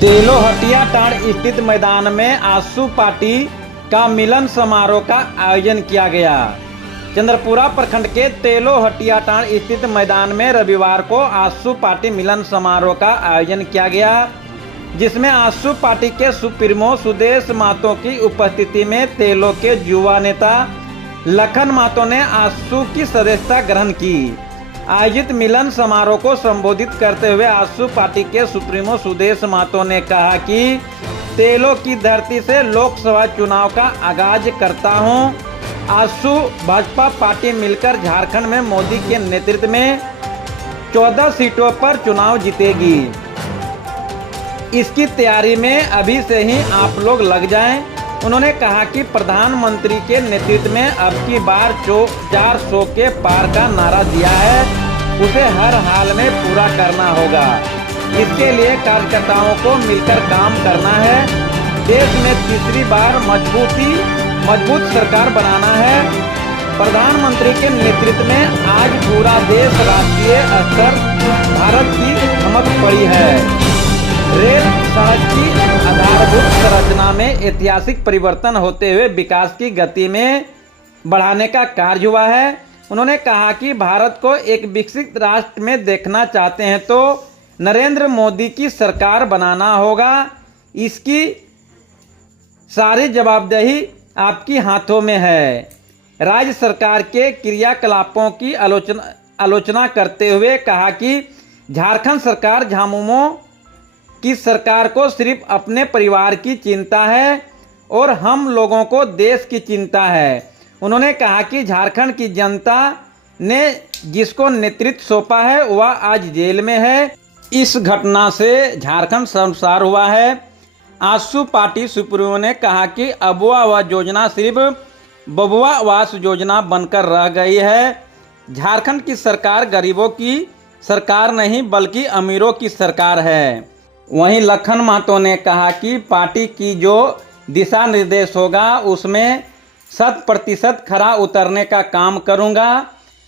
तेलोहटिया टांड़ स्थित मैदान में आशू पार्टी का मिलन समारोह का आयोजन किया गया। चंद्रपुरा प्रखंड के तेलोहटिया टांड़ स्थित मैदान में रविवार को आशू पार्टी मिलन समारोह का आयोजन किया गया, जिसमें आशू पार्टी के सुप्रीमो सुदेश महतो की उपस्थिति में तेलो के युवा नेता लखन महतो ने आशू की सदस्यता ग्रहण की। आयोजित मिलन समारोह को संबोधित करते हुए आशू पार्टी के सुप्रीमो सुदेश महतो ने कहा कि तेलो की धरती से लोकसभा चुनाव का आगाज करता हूं। आशू भाजपा पार्टी मिलकर झारखंड में मोदी के नेतृत्व में 14 सीटों पर चुनाव जीतेगी। इसकी तैयारी में अभी से ही आप लोग लग जाएं। उन्होंने कहा कि प्रधानमंत्री के नेतृत्व में अब की बार 400 के पार का नारा दिया है, उसे हर हाल में पूरा करना होगा। इसके लिए कार्यकर्ताओं को मिलकर काम करना है। देश में तीसरी बार मजबूत सरकार बनाना है। प्रधानमंत्री के नेतृत्व में आज पूरा देश राष्ट्रीय स्तर भारत की चमक पड़ी है। रेल सड़क की आधारभूत संरचना में ऐतिहासिक परिवर्तन होते हुए विकास की गति में बढ़ाने का कार्य हुआ है। उन्होंने कहा कि भारत को एक विकसित राष्ट्र में देखना चाहते हैं तो नरेंद्र मोदी की सरकार बनाना होगा। इसकी सारी जवाबदेही आपकी हाथों में है। राज्य सरकार के क्रियाकलापों की आलोचना करते हुए कहा कि झारखंड सरकार झामुमो की सरकार को सिर्फ अपने परिवार की चिंता है और हम लोगों को देश की चिंता है। उन्होंने कहा कि झारखंड की जनता ने जिसको नेतृत्व सौंपा है वह आज जेल में है। इस घटना से झारखंड शर्मसार हुआ है। आशू पार्टी सुप्रीमो ने कहा कि अबुआ आवास योजना सिर्फ बबुआ आवास योजना बनकर रह गई है। झारखंड की सरकार गरीबों की सरकार नहीं बल्कि अमीरों की सरकार है। वहीं लखन महतो ने कहा कि पार्टी की जो दिशा निर्देश होगा उसमें 100% खरा उतरने का काम करूंगा।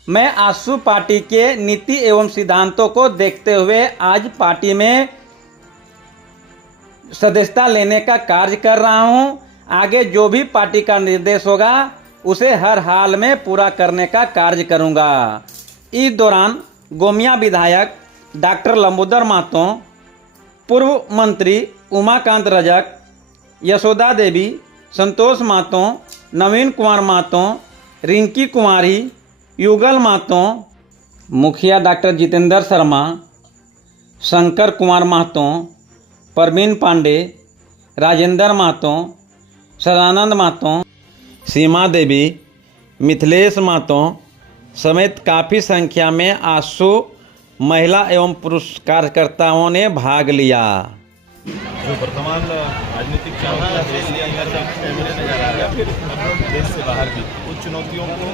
मैं आशू पार्टी के नीति एवं सिद्धांतों को देखते हुए आज पार्टी में सदस्यता लेने का कार्य कर रहा हूं। आगे जो भी पार्टी का निर्देश होगा उसे हर हाल में पूरा करने का कार्य करूंगा। इस दौरान गोमिया विधायक डॉक्टर लंबोदर महतो, पूर्व मंत्री उमाकांत रजक, यशोदा देवी, संतोष महतो, नवीन कुमार महतो, रिंकी कुमारी, युगल महतो, मुखिया डॉक्टर जितेंद्र शर्मा, शंकर कुमार महतो, परवीन पांडे, राजेंद्र महतो, सदानंद महतो, सीमा देवी, मिथिलेश महतो समेत काफ़ी संख्या में आशू महिला एवं पुरुष कार्यकर्ताओं ने भाग लिया। जो वर्तमान राजनीतिक चुनौतियां देश के अंदर या फिर देश से बाहर भी उन चुनौतियों को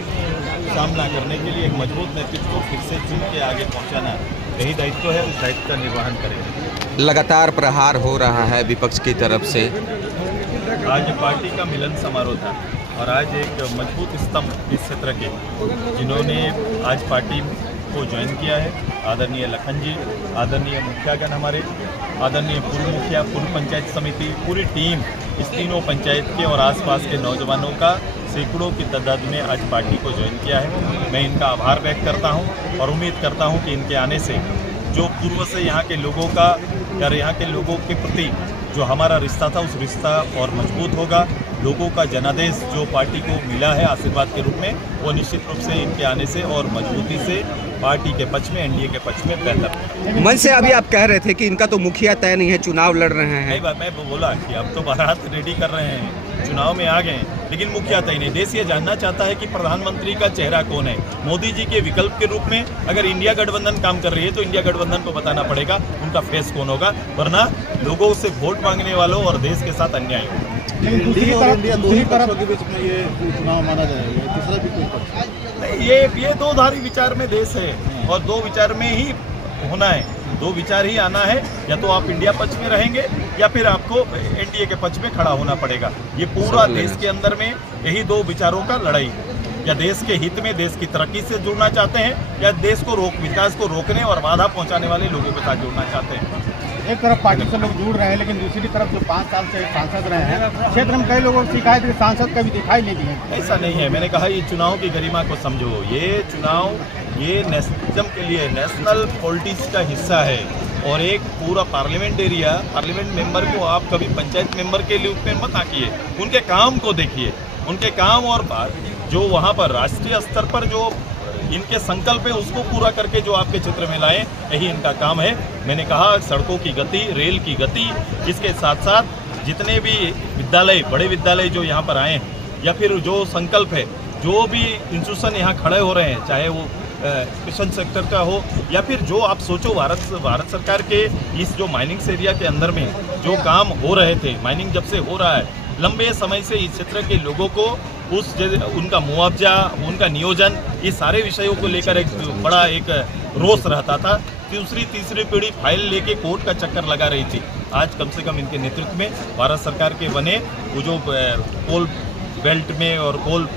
सामना करने के लिए एक मजबूत नेतृत्व को फिर से चुन के आगे पहुंचाना यही दायित्व है। उस दायित्व का निर्वहन करेंगे। लगातार प्रहार हो रहा है विपक्ष की तरफ से। आज पार्टी का मिलन समारोह था और आज एक मजबूत स्तंभ इस क्षेत्र के जिन्होंने आज पार्टी को ज्वाइन किया है, आदरणीय लखन जी, आदरणीय मुखियागण हमारे, आदरणीय पूर्व मुखिया, पूर्व पंचायत समिति, पूरी टीम, इस तीनों पंचायत के और आसपास के नौजवानों का सैकड़ों की तादाद में आज पार्टी को ज्वाइन किया है। मैं इनका आभार व्यक्त करता हूं और उम्मीद करता हूं कि इनके आने से जो पूर्व से यहाँ के लोगों का या यहाँ के लोगों के प्रति जो हमारा रिश्ता था उस रिश्ता और मजबूत होगा। लोगों का जनादेश जो पार्टी को मिला है आशीर्वाद के रूप में, वो निश्चित रूप से इनके आने से और मजबूती से पार्टी के पक्ष में, एनडीए के पक्ष में बेहतर। मन से अभी आप कह रहे थे कि इनका तो मुखिया तय नहीं है, चुनाव लड़ रहे हैं। नहीं बात, मैं बोला कि अब तो बारात रेडी कर रहे हैं, चुनाव में आ गए हैं, लेकिन मुखिया तय नहीं। देश ये जानना चाहता है कि प्रधानमंत्री का चेहरा कौन है। मोदी जी के विकल्प के रूप में अगर इंडिया गठबंधन काम कर रही है तो इंडिया गठबंधन को बताना पड़ेगा उनका फेस कौन होगा, वरना लोगों से वोट मांगने वालों और देश के साथ अन्याय होगा। दो ही तरफ के बीच में ये चुनाव माना जाएगा, तीसरा भी कोई ये दो धारी विचार में देश है और दो विचार में ही होना है, दो विचार ही आना है। या तो आप इंडिया पक्ष में रहेंगे या फिर आपको एनडीए के पक्ष में खड़ा होना पड़ेगा। ये पूरा देश के अंदर में यही दो विचारों का लड़ाई है। या देश के हित में, देश की तरक्की से जुड़ना चाहते हैं, या देश को विकास को रोकने और बाधा पहुंचाने वाले लोगों के साथ जुड़ना चाहते हैं। एक तरफ पार्टी से लोग जुड़ रहे हैं, लेकिन दूसरी तरफ जो 5 साल से सांसद रहे हैं, क्षेत्र में कई लोगों की शिकायत है कि सांसद कभी दिखाई नहीं दिए। ऐसा नहीं है, मैंने कहा ये चुनाव की गरिमा को समझो। ये चुनाव ये नेशनलिज्म के लिए, नेशनल पॉलिटिक्स का हिस्सा है। और एक पूरा पार्लियामेंट एरिया, पार्लियामेंट मेंबर को आप कभी पंचायत मेंबर के रूप में मत आकिए, उनके काम को देखिए, उनके काम और जो वहाँ पर राष्ट्रीय स्तर पर जो इनके संकल्प है उसको पूरा करके जो आपके क्षेत्र में लाएं, यही इनका काम है। मैंने कहा सड़कों की गति, रेल की गति, इसके साथ साथ जितने भी विद्यालय, बड़े विद्यालय जो यहाँ पर आए हैं, या फिर जो संकल्प है, जो भी इंस्टीट्यूशन यहाँ खड़े हो रहे हैं, चाहे वो स्पेशल सेक्टर का हो या फिर जो आप सोचो भारत सरकार के इस जो माइनिंग एरिया के अंदर में जो काम हो रहे थे, माइनिंग जब से हो रहा है, लंबे समय से इस क्षेत्र के लोगों को उनका मुआवजा, उनका नियोजन, ये सारे विषयों को लेकर एक बड़ा एक रोष रहता था। दूसरी तीसरी पीढ़ी फाइल लेके कोर्ट का चक्कर लगा रही थी। आज कम से कम इनके नेतृत्व में भारत सरकार के बने वो जो कोल बेल्ट में और कोल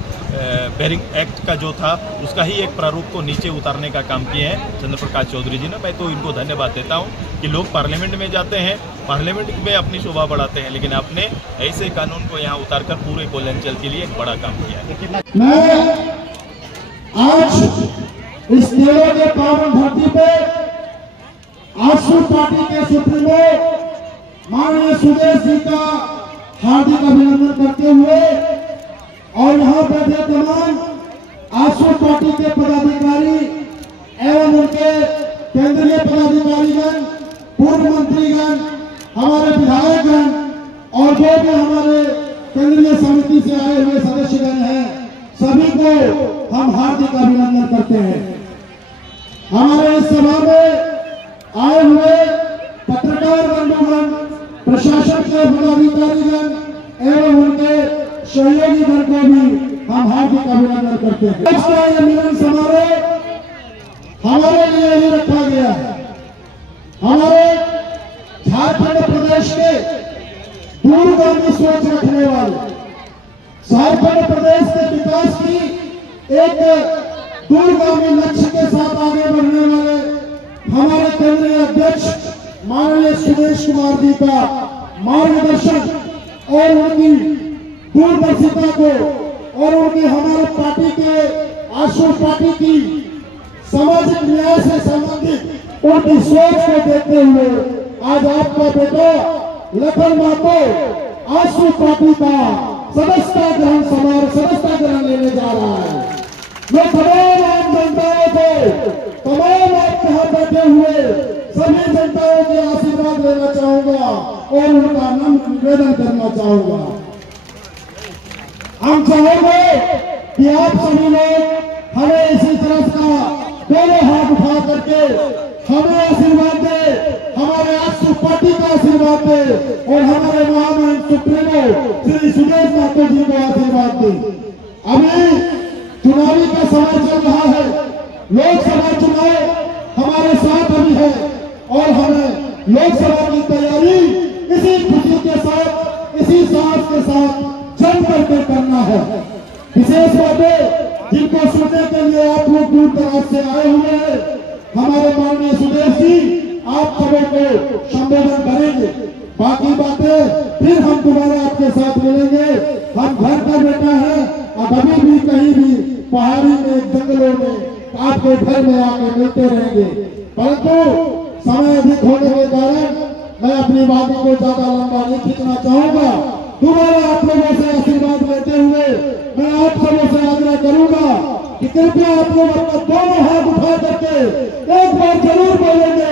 बेरिंग एक्ट का जो था उसका ही एक प्रारूप को नीचे उतारने का काम किए हैं चंद्र प्रकाश चौधरी जी ने। मैं तो इनको धन्यवाद देता हूं कि लोग पार्लियामेंट में जाते हैं, पार्लियामेंट में अपनी शोभा बढ़ाते हैं, लेकिन आपने ऐसे कानून को यहाँ उतारकर पूरे कोयलांचल के लिए एक बड़ा काम किया है। मैं आज इस मेले के पावन धरती पे आजसू पार्टी के सुप्रीमो माननीय सुदेश जी का हार्दिक अभिनंदन करते हुए और यहाँ बैठे तमाम आजसू पार्टी के पदाधिकारी एवं उनके केंद्रीय पदाधिकारीगण, पूर्व मंत्रीगण, हमारे विधायकगण और जो भी हमारे केंद्रीय समिति से आए हुए सदस्यगण हैं, सभी को हम हार्दिक अभिनंदन करते हैं। हमारे इस सभा में आए हुए पत्रकार बंधुगण, प्रशासन के पदाधिकारीगण एवं उनके सहयोगी गण को भी हम हार्दिक अभिनंदन करते हैं। आज का यह मिलन समारोह हमारे लिए ही रखा गया है। हमारे झारखंड प्रदेश के दूरगामी सोच रखने वाले, झारखंड प्रदेश के विकास की एक दूरगामी लक्ष्य के साथ आगे बढ़ने वाले हमारे केंद्रीय अध्यक्ष माननीय सुदेश कुमार जी का मार्गदर्शन और उनकी दूरदर्शिता को और उनकी हमारे पार्टी के आजसू पार्टी की सामाजिक न्याय से संबंधित उनकी सोच को देखते हुए आज आपका बेटा लखन महतो आजसू पार्टी का सदस्यता ग्रहण लेने जा रहा है। मैं तमाम आम जनताओं को, तमाम आप यहाँ बैठे हुए सभी जनताओं के आशीर्वाद लेना चाहूंगा और उनका नम्र निवेदन करना चाहूंगा। हम चाहेंगे कि आप सभी लोग हमें इसी तरह का दोनों हाथ उठा करके हमें आशीर्वाद दे, हमारे आजसू पार्टी का आशीर्वाद दे और हमारे महामहिम सुप्रीमो श्री सुदेश महतो जी को आशीर्वाद दे। अभी चुनावी का समय चल रहा है, लोकसभा चुनाव हमारे साथ अभी है और हमें लोकसभा की तैयारी इसी खुशी के साथ, इसी साहस के साथ जम करके करना है। विशेष बातें जिनको सुनने के लिए आप लोग दूर दराज से आए हुए हैं, हमारे माननीय सुदेश जी आप सबों को संबोधन करेंगे। बाकी बातें फिर हम दोबारा आपके साथ मिलेंगे। हम घर का बेटा है और अभी भी कहीं भी पहाड़ी में, जंगलों में आपके घर में आके मिलते रहेंगे, परंतु समय अधिक होने के कारण मैं अपनी बातों को ज्यादा लंबा नहीं खींचना चाहूंगा। दोबारा आप लोगों से आशीर्वाद लेते हुए मैं आप सबों से आग्रह करूंगा कि कृपया आप लोग अपना दोनों हाथ उठा करके एक बार जरूर बोलेंगे